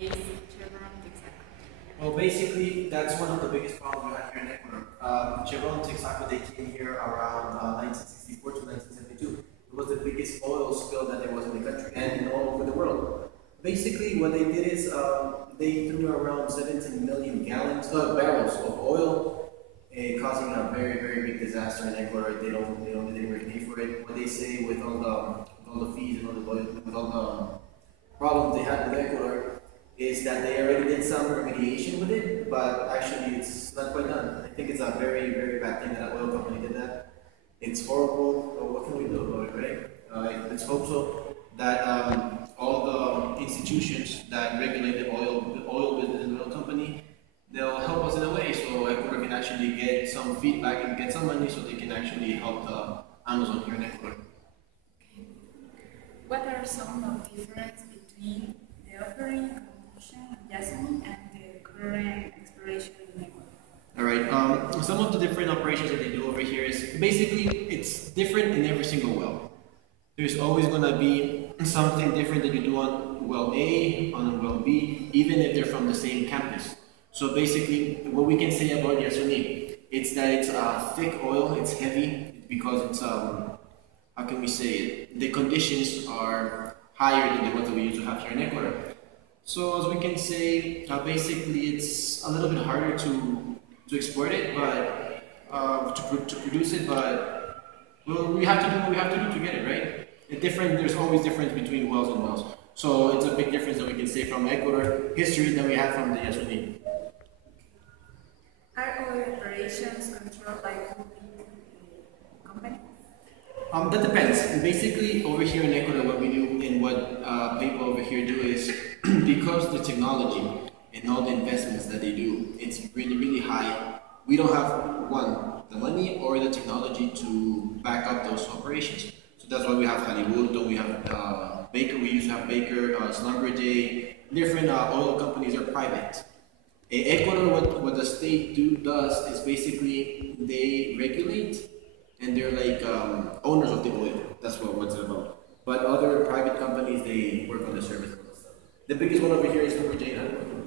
is Chevron Texaco? Well, basically, that's one of the biggest problems we have here in Ecuador. Chevron Texaco, they came here around 1964 to 1972. It was the biggest oil spill that there was in the country and all over the world. Basically, what they did is they threw around 17 million barrels of oil, causing a very, very big disaster in Ecuador. They didn't really pay for it. What they say with all the fees and with all the problems they had with Ecuador is that they already did some remediation with it, but actually it's not quite done. I think it's a very, very bad thing that an oil company did that. It's horrible, but what can we do about it, right? Let's hope so that all the institutions that regulate the oil business and oil company, they'll help us in a way so Ecuador can actually get some feedback and get some money so they can actually help the Amazon here in Ecuador. What are some of the differences between the operating condition of Yasuni and the current exploration in Ecuador? Alright, some of the different operations that they do over here is basically it's different in every single well. There's always going to be something different that you do on well A, on well B, even if they're from the same campus. So basically, what we can say about Yasuni, it's that it's thick oil, it's heavy, because it's, how can we say it? The conditions are higher than the ones that we used to have here in Ecuador. So as we can say, basically it's a little bit harder to export it, but to produce it, but well, we have to do what we have to do to get it, right? There's always difference between wells and wells. So it's a big difference that we can say from Ecuador history that we have from the Yasuni. Are oil operations controlled by public companies? That depends. Basically, over here in Ecuador, what we do and what people over here do is because the technology and all the investments that they do, it's really, really high. We don't have the money or the technology to back up those operations. So that's why we have Hollywood, we have Baker. We used to have Baker, Schlumberger. Different oil companies are private. In Ecuador, what the state does is basically they regulate and they're like owners of the oil. That's what's it about. But other private companies, they work on the service and stuff. The biggest one over here is Schlumberger.